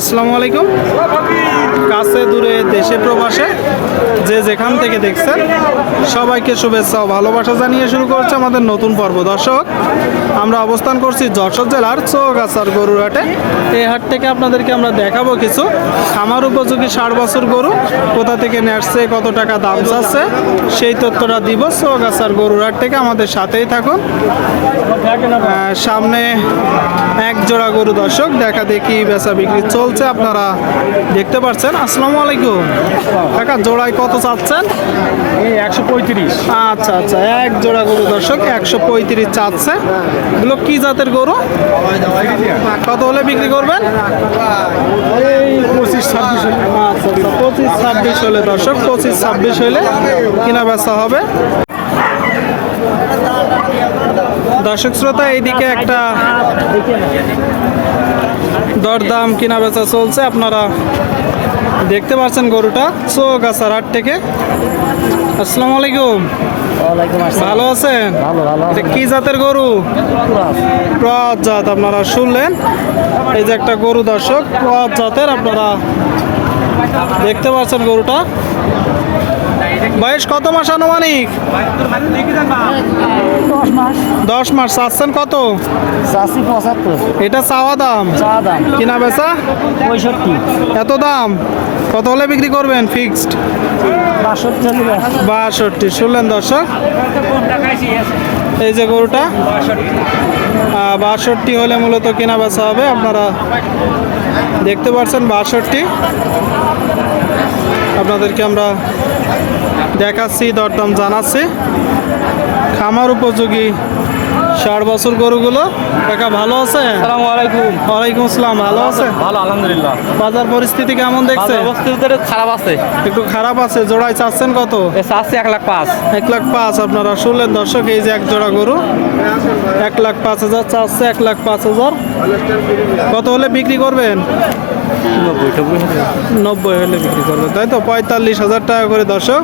আসসালামু আলাইকুম। কাছে দূরে দেশে প্রবাসে যে যেখান থেকে দেখছেন সবাইকে শুভেচ্ছা ও ভালোবাসা জানিয়ে শুরু করছে আমাদের নতুন পর্ব। দর্শক, আমরা অবস্থান করছি যশোর জেলার চৌগাছার গরুর হাটে। এই হাট থেকে আপনাদেরকে আমরা দেখাবো কিছু খামার উপযোগী 60 বছর গরু কোথা থেকে নেসছে, কত টাকা দাম চাচ্ছে, সেই তথ্যটা দিব চৌগাছার গরুর হাট থেকে। আমাদের সাথেই থাকুন। সামনে এক জোড়া গরু দর্শক দেখা দেখি বেচা বিক্রি চলছে, আপনারা দেখতে পাচ্ছেন। আসসালামু আলাইকুম কাকা, জোড়ায় কত চাচ্ছেন? 135। আচ্ছা আচ্ছা, এক জোড়া গরু দর্শক 135 চাচ্ছে। এগুলো কি জাতের গরু? কত হলে বিক্রি করবেন? 25-26। আচ্ছা আচ্ছা, 25-26 হলে দর্শক, 25-26 হলে কিনা বেচা হবে। দর্শক শ্রোতা, এইদিকে একটা দরদাম কিনা বেচা চলছে, আপনারা দেখতে পাচ্ছেন গরুটা চৌগাছার হাট থেকে। আসসালামু আলাইকুম, ভালো আছেন? এটা কি জাতের গরু? ক্রস জাত। আপনারা শুনলেন, এই যে একটা গরু দর্শক ক্রস জাতের, আপনারা দেখতে পাচ্ছেন গরুটা। বয়স কত মাস আনুমানিক? 10 মাস। চাচ্ছেন কত? 75। এটা চাওয়া দাম, কিনা বেচা 65। এত দাম? কত হলে বিক্রি করবেন ফিক্সড? 62। শুনলেন দর্শক, এই যে গরুটা 62 হলে মূলত কেনা বেচা হবে। আপনারা দেখতে পাচ্ছেন 62। আপনাদেরকে আমরা দেখাচ্ছি, দরদাম জানাচ্ছি। খামার উপযোগী 60 বছর গরুগুলো। কাকা ভালো আছে? আসসালামু আলাইকুম। ওয়ালাইকুম আসসালাম, ভালো আছে? ভালো, আলহামদুলিল্লাহ। বাজার পরিস্থিতি কেমন দেখছে? অবস্থা খারাপ আছে, একটু খারাপ আছে। জোড়ায় চাচ্ছেন কত? চাচ্ছি 1,05,000। 1,05,000। আপনারা শুনলেন দর্শক, এই যে এক জোড়া গরু 1,05,000 চাচ্ছে। 1,05,000 কত হলে বিক্রি করবেন? 90 হলে বিক্রি করবেন, তাই তো? 45,000 টাকা করে দর্শক।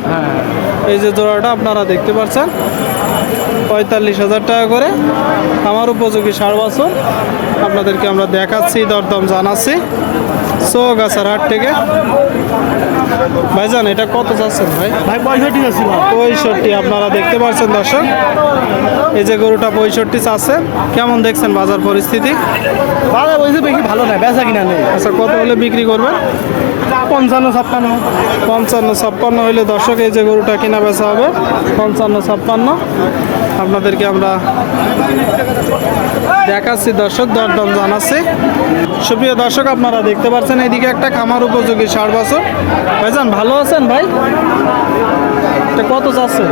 এই যে জোড়াটা আপনারা দেখতে পাচ্ছেন, 45,000 টাকা করে আমার উপযোগী 60 বছর। আপনাদেরকে আমরা দেখাচ্ছি, দরদাম জানাচ্ছি চৌগাছার হাট থেকে। ভাইজান, এটা কত চাচ্ছেন ভাই? 65 যাচ্ছি। 65 আপনারা দেখতে পাচ্ছেন দর্শক, এই যে গরুটা 65 চাচ্ছে। কেমন দেখছেন বাজার পরিস্থিতি? বাজার বলছে বেশি ভালো না, বেচা কিনা নেই। আচ্ছা, কত হলে বিক্রি করবেন? 55-56। 55-56 হইলে দর্শক এই যে গরুটা কিনা বেচা হবে 55-56। আপনাদেরকে আমরা দেখাচ্ছি দর্শক, দরদাম জানাচ্ছি। সুপ্রিয় দর্শক, আপনারা দেখতে পাচ্ছেন এদিকে একটা খামার উপযোগী 60 বছর। ভাইজান ভালো আছেন ভাই? এটা কত চাচ্ছেন?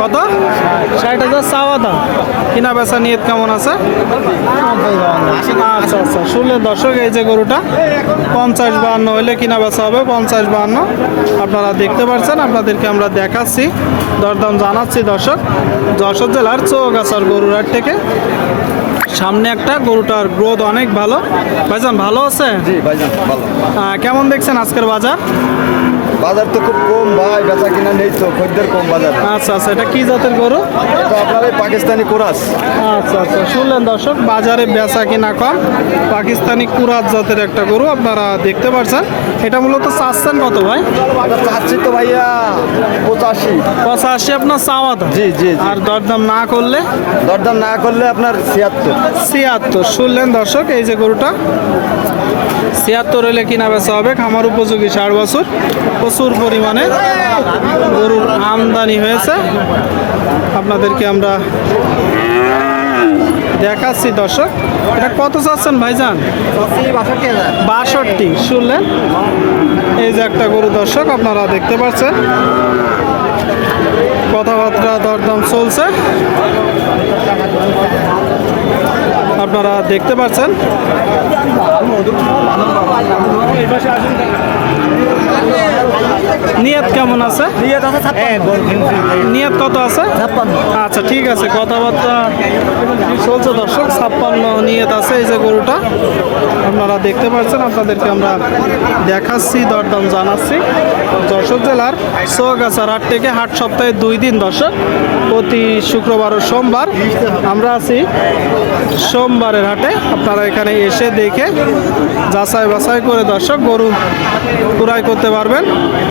কত? 60,000 চাওয়া দাম, কিনা বেচা নিয়ত কেমন আছে? আচ্ছা আচ্ছা, শুনলেন দর্শক, এই যে গরুটা 50-52 হলে কিনা বেচা হবে। 50-52 আপনারা দেখতে পাচ্ছেন। আপনাদেরকে আমরা দেখাচ্ছি, দরদাম জানাচ্ছি দর্শক, যশোর জেলার চৌগাছার গরুর হাট থেকে। সামনে একটা গরুটার গ্রোথ অনেক ভালো। ভাইজান ভালো আছে? জি ভাইজান ভালো। কেমন দেখছেন আজকের বাজার? বাজার তো খুব কম ভাই, বেচা কিনা নেই তো, খদ্দের কম বাজার। আচ্ছা আচ্ছা, এটা কি জাতের গরু? তো আপনার এই পাকিস্তানি কোরাস। আচ্ছা আচ্ছা, শুনলেন দর্শক, বাজারে বেচা কিনা কম, পাকিস্তানি কুরাত জাতের একটা গরু আপনারা দেখতে পাচ্ছেন। এটা মূলত চাচ্ছেন কত ভাই? চাচ্ছি তো ভাইয়া 85। 85 আপনার চাওয়া দাম? জি জি। আর দরদাম না করলে? দরদাম না করলে আপনার 76। 76। শুনলেন দর্শক, এই যে গরুটা 76 হলে কিনা বেচা হবে। খামার উপযোগী 60 বছর, প্রচুর পরিমাণে গরুর আমদানি হয়েছে। আপনাদেরকে আমরা দেখাচ্ছি দর্শক, এটা কত চাচ্ছেন ভাইজান? 62। শুনলেন, এই যে একটা গরু দর্শক, আপনারা দেখতে পাচ্ছেন। কথাবার্তা দরদাম চলছে, আপনারা দেখতে পাচ্ছেন। নিয়ত কেমন আছে? নিয়ত কত আছে? আচ্ছা ঠিক আছে, কথাবার্তা চলছে দর্শক। 56 নিয়ত আছে এই যে গরুটা। আপনারা দেখতে পাচ্ছেন, আপনাদেরকে আমরা দেখাচ্ছি, দরদাম জানাচ্ছি। যশোর জেলার চৌগাছার হাট থেকে হাট সপ্তাহে 2 দিন দর্শক, প্রতি শুক্রবার ও সোমবার। আমরা আছি সোমবারের হাটে। আপনারা এখানে এসে দেখে যাচাই বাছাই করে দর্শক গরু ক্রয় করতে পারবেন।